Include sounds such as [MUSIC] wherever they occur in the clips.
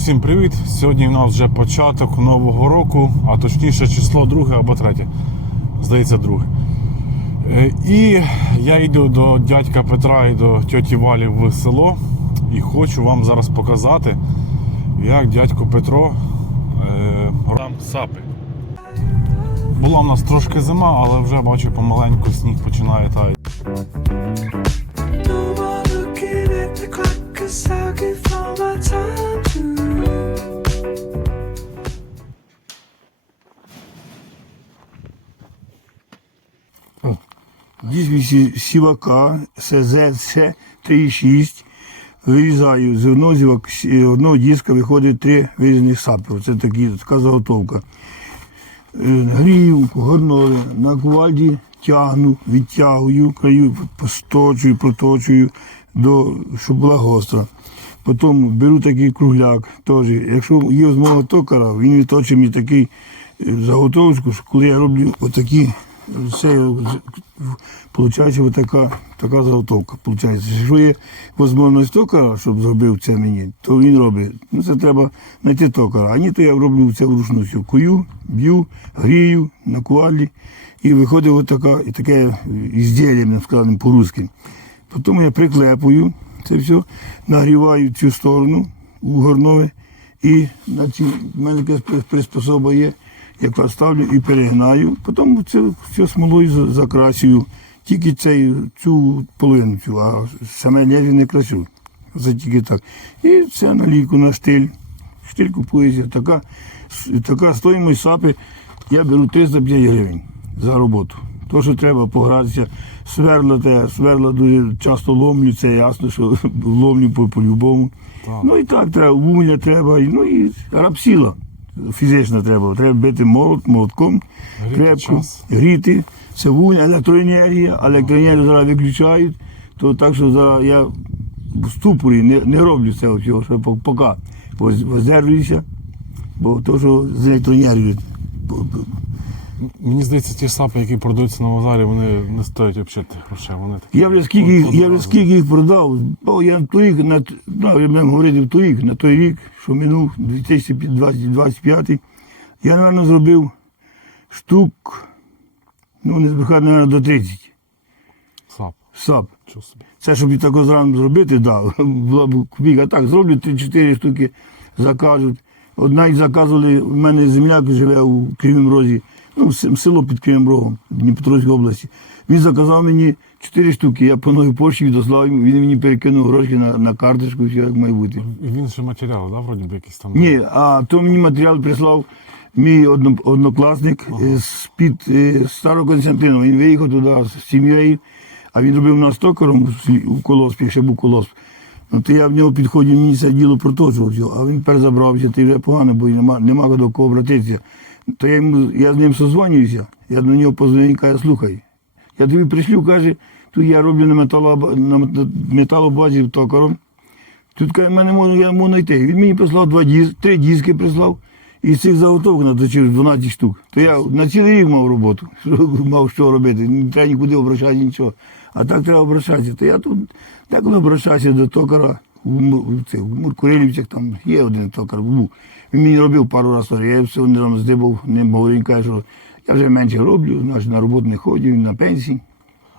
Всім привіт! Сьогодні в нас вже початок нового року, а точніше число друге або третє. Здається, друге. Е, І я йду до дядька Петра і до тьоті Валі в село і хочу вам зараз показати, як дядько Петро е, там сапи. Була в нас трошки зима, але вже бачу помаленьку сніг починає таяти. Дійсно сівака СЗС 3,6 вирізаю з одного, зівак, одного диска виходить три вирізаних сапи. Це такі, така заготовка. Е, Грію, горнове, на кувальді тягну, відтягую, краю посточую, проточую, до, щоб була гостра. Потім беру такий кругляк теж. Якщо є з токара, він відточить мені такий е, заготовочку, коли я роблю отакі, це виходить така, така заготовка. Получається. Якщо є можливість токара, щоб зробив це мені, то він робить. Ну це треба знайти токара. А ні, то я роблю це вручну все. Кую, б'ю, грію на куалі. І виходить отака, і таке ізділля, скажемо по-русски. Потім я приклепую це все, нагріваю цю сторону у горнове і на ці, в мене якась приспособа є, яку ставлю і перегинаю. Потім це все смолою за- закрасюю. Тільки цей, цю половину, цю, а саме лезі не красю. Це тільки так. І це налійку на штиль. Штиль купується. Така, така стоїмость сапи, я беру 305 гривень за роботу. То, що треба погратися, сверла те, сверла дуже часто ломлю, це ясно, що [LAUGHS] ломлю по- по-любому. Ну і так треба, вугля треба, ну і рапсіла фізична треба. Треба бити молот, молотком, Гріти крепко, час. гріти. Це вугілля, електроенергія, електроенергію зараз виключають, то так що зараз я в ступорі не, не роблю цього всього, що поки воз- воздержуюся, бо то, що з електроенергією. Мені здається, ті сапи, які продаються на базарі, вони не стоять взагалі тих грошей. Вони такі Я вже скільки, їх- я вже скільки їх продав, бо я торік, на, т- да, я будемо говорити в торік, на той рік, що минув 2025, я, мабуть, зробив штук, ну, не збрехати, мабуть, до 30 сап. сап. Чого собі? Це, щоб і тако зранку зробити, да, [LAUGHS] була б копійка. А так, зроблю 3-4 штуки, закажуть. Одна із заказували, в мене земляк живе у Кривім Розі, ну, село під Кривим Рогом, Дніпропетровської області. Він заказав мені 4 штуки, я по новій пошті відослав йому, він мені перекинув гроші на, на карточку, все як має бути. І він ще матеріал, да, вроді би якийсь там. Ні, а то мені матеріал прислав мій одно- однокласник е, з-під е, Старого Константину. Він виїхав туди з сім'єю, а він робив нас токаром у колоспі, ще був колосп. Ну, то я в нього підходив, мені це діло проточував, а він перезабрався, ти вже погано, бо нема, нема до кого обратитися. То я, йому, я з ним созвонююся, я до нього позвоню, каже, слухай, я тобі пришлю, каже, тут я роблю на, металоба- на металобазі токаром. Тут каже, мене можна, я можу знайти. Він мені прислав два дис, три диски прислав. І з цих заготовок наточив 12 штук. То я на цілий рік мав роботу, [LAUGHS] мав що робити. Не треба нікуди обращати нічого. А так треба обращатися. То я тут деколи обращаюся до токара в, цих, в там є один токар. Був. Він мені робив пару разів, я все не здибав, не говорив, він каже, що я вже менше роблю, значить на роботу не ходив, на пенсії.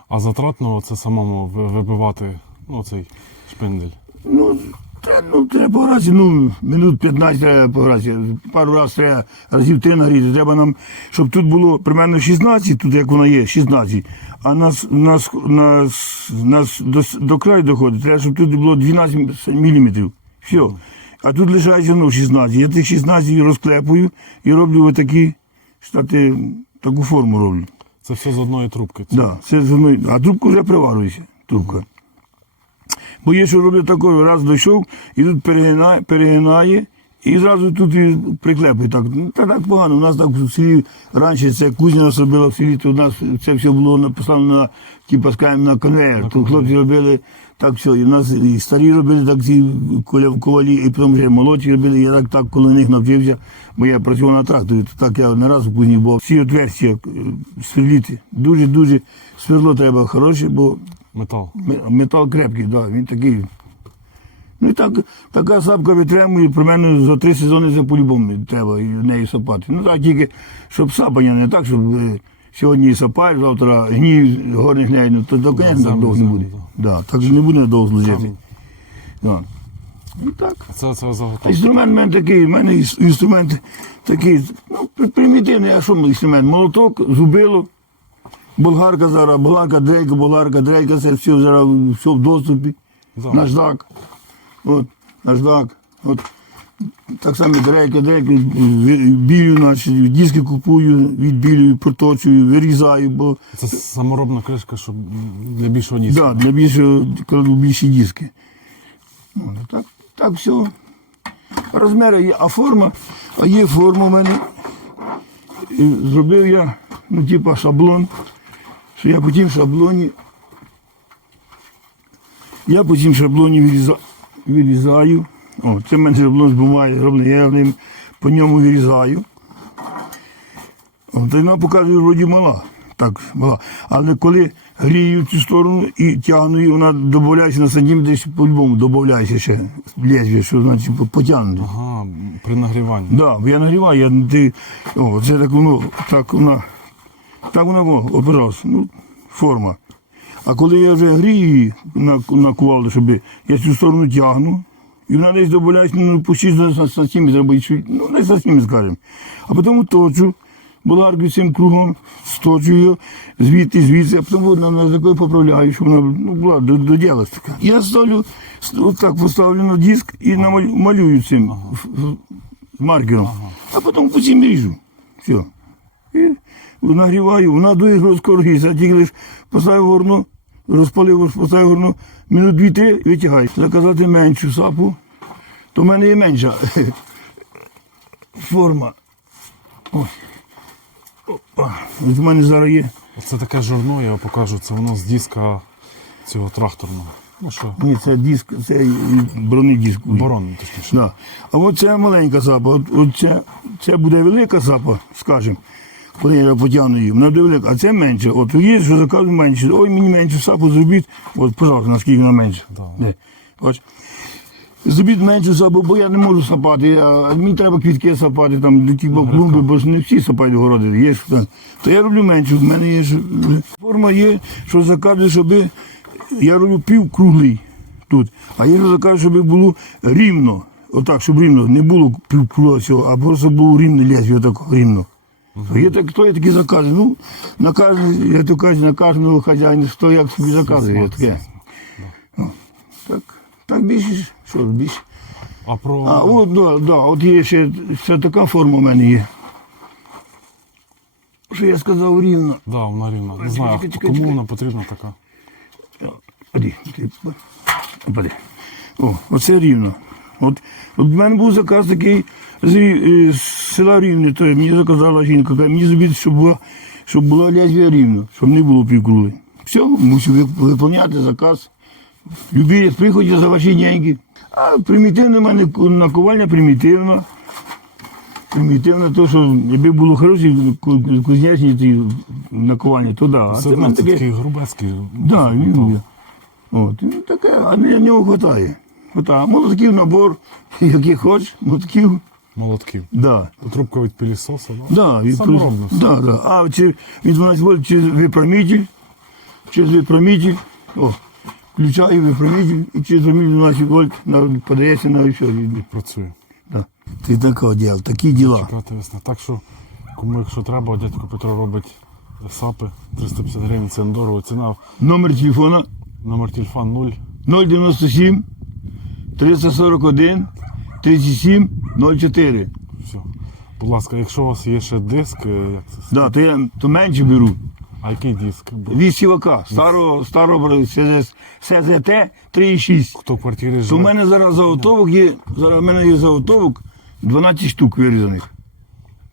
А затратно це самому вибивати ну, цей шпиндель. Ну, треба, ну, треба погратися, ну, минут 15 треба погратися. Пару разів треба, разів три нагріти. Треба нам, щоб тут було примерно 16, тут як воно є, 16. А нас, нас, нас, нас до, до краю доходить, треба, щоб тут було 12 міліметрів. Все. А тут лишається ну, 16. Я тих 16 розклепую і роблю отакі, штати, таку форму роблю. Це все з одної трубки. Да, це з одної- а трубка вже приварюється. Трубка. Бо є, що роблять такою, раз дійшов, і тут перегинає, перегинає і зразу тут і приклепує. Так, ну, та так погано. У нас так в селі раніше це кузня нас робила в селі, то у нас це все було написано на, типу, скажімо, на конвейер. То хлопці робили так все. І в нас і старі робили так ці ковалі, і потім вже молодші робили. Я так, так коло них навчився, бо я працював на тракторі, то так я не раз у кузні був. Всі отверстя е, сверліти. Дуже-дуже сверло треба хороше, бо метал. Ме- Метал крепкий, да, він такий Ну і так, така сапка витримує, при мене за три сезони це по-любому треба і в неї сапати. Ну так тільки, щоб сапання не так, щоб е, сьогодні сапаєш, завтра гній, горних гняй, ну то, то звісно, так довго не буде. да. Так же не буде довго служити. Да. І так. Це, це заготовка. Інструмент у мене такий, у мене інструмент такий, ну, примітивний, а що інструмент? Молоток, зубило, болгарка зараз, болгарка, дрейка, болгарка, дрейка, це все зараз все в доступі. Да. Наждак. От, наждак. От. Так само дрейка, дрейка, білю, значить, диски купую, відбілюю, проточую, вирізаю, бо Це саморобна кришка, щоб для більшого ніс. Да, для більшого кладу більші диски. Ну, так, так все. Розміри є, а форма, а є форма в мене. І Зробив я, ну, типа шаблон, що я по тім шаблоні. Я по тім шаблоні виріза, вирізаю. О, це в мене шаблон з бумаги зроблений, я ним по ньому вирізаю. О, Та вона показує, вроді мала. Так, мала. Але коли грію цю сторону і тягну її, вона додається на сантиметр, десь по-любому додається ще лезвие, що значить по- потягнути. Ага, при нагріванні. Да, я нагріваю, я ти, о, це так воно, так вона, так вона, о, о, ну, форма. А коли я вже грію її на, на кувалду, щоб я цю сторону тягну, і вона десь додається, ну, по 6 сантиметрів, або чуть, ну, не зовсім, скажемо. А потім точу, болгаркою цим кругом, сточу її, звідти, звідси, а потім вона на такою поправляю, щоб вона ну, була до- доділась така. Я ставлю, отак поставлю на диск і намалю- малюю цим маркером, а потім по цим ріжу. Все. Нагріваю, вона дує скоргість, а тільки лиш поставив горну, розпалив, поставив горну, минут дві-три витягай. Заказати меншу сапу, то в мене є менша форма. Ой. Опа. В мене зараз є. Це таке журно, я вам покажу, це воно з диска цього тракторного. Ну що, Ні, це диск, це бронедиск. барон, точніше. Да. А от це маленька сапа, от, от це, це буде велика сапа, скажімо, коли я потягну її, вона а це менше. От є, що заказую менше. Ой, мені менше сапу зробіть. От, пожалуйста, наскільки вона менше. Да. Зробіть меншу сапу, бо я не можу сапати, а мені треба квітки сапати, там такі бо клумби, бо ж не всі сапають городи. Є, ж, так. то я роблю меншу. В мене є е, форма є, що заказую, щоб я роблю пів круглий тут. А я заказую, щоб було рівно. Отак, щоб рівно, не було півкруга цього, а просто було рівне лезвие, отак рівно. Є так, хто є такі закази? Ну, на кожен, я то кажу, на кожного хазяїна, хто як собі заказує. Таке. Ну, Так, так більше, що ж, більше. А про А от, да, да, от є ще, ще така форма у мене є. Що я сказав рівно. да, вона рівна. Не знаю, чекай, чекай, кому чекай. вона потрібна така. Ходи, ти, Ходи. О, оце рівно. От, от в мене був заказ такий з, Рі- е, з села Рівне, то мені заказала жінка, каже, мені зробити, щоб була, щоб була лезвія рівно, щоб не було півкруги. Все, мусив виповняти заказ. Любі приходять за ваші деньги. А примітивна в мене наковальня примітивна. Примітивна, то, що якби було хороші ку- кузнечні ті наковальні, то да. А Це, мене таке. такий грубецький. Да, він є. От, ну, таке, а для нього вистачає. Хватає. Молотків набор, [LAUGHS] який хочеш, молотків, Молотків. да. Трубка від пилісоса, да? Да, від, Саморобно все. да, да. А чи від 12 вольт через випромітель, через випромітель, о, включаю випромітель і через випромітель 12 вольт на, подається на все. Працює. Да. Ти такого діла, такі діла. Чекати весна. Так що, кому якщо треба, дядько Петро робить сапи 350 гривень, це недорого. Ціна Номер телефона номер телефон 0. 097 341 37 04. Все. Будь ласка, якщо у вас є ще диск, як це? Да, то я то менше беру. А який диск? Від сівака, старого, старого СЗ, СЗТ 3,6. Хто в квартирі То в мене зараз заготовок є, зараз в мене є заготовок 12 штук вирізаних.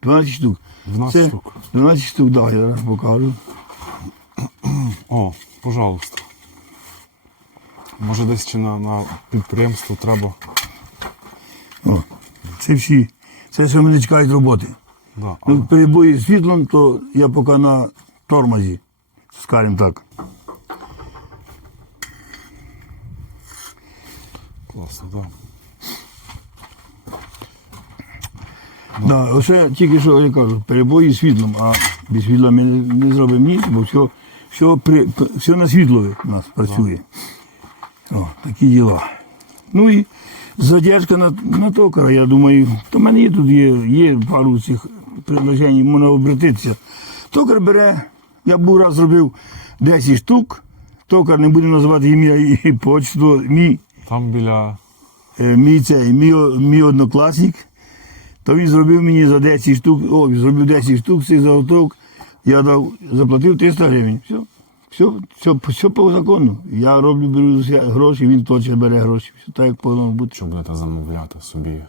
12 штук. 12 Це штук. 12 штук, так, да, я зараз покажу. О, пожалуйста. Може десь чи на, на підприємство треба. О, це всі. Це що мене чекають роботи. Да, ну, перебої з світлом, то я поки на тормозі, скажімо так. Класно, так. Да. Да, оце тільки що я кажу, перебої з світлом, а без світла ми не, не зробимо ніч, бо все все, при, все на світло у нас працює. О, Такі діла. Ну і задержка на, на токара, я думаю, то в мене є тут є, є пару цих предложень, можна обратитися. Токар бере, я був раз зробив 10 штук, токар не будемо називати ім'я і почту, мій Там біля. Е, мій цей, мій, мій однокласник, то він зробив мені за 10 штук, о, він зробив 10 штук цих заготовок, я дав, заплатив 300 гривень. Все, все, все, все по закону. Я роблю, беру гроші, він точно бере гроші. Все так, як повинно бути. Що будете замовляти собі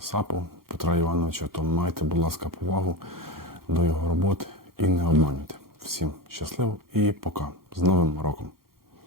сапу Петра Івановича, то майте, будь ласка, повагу до його роботи і не обманюйте. Всім щасливо і пока. З Новим роком!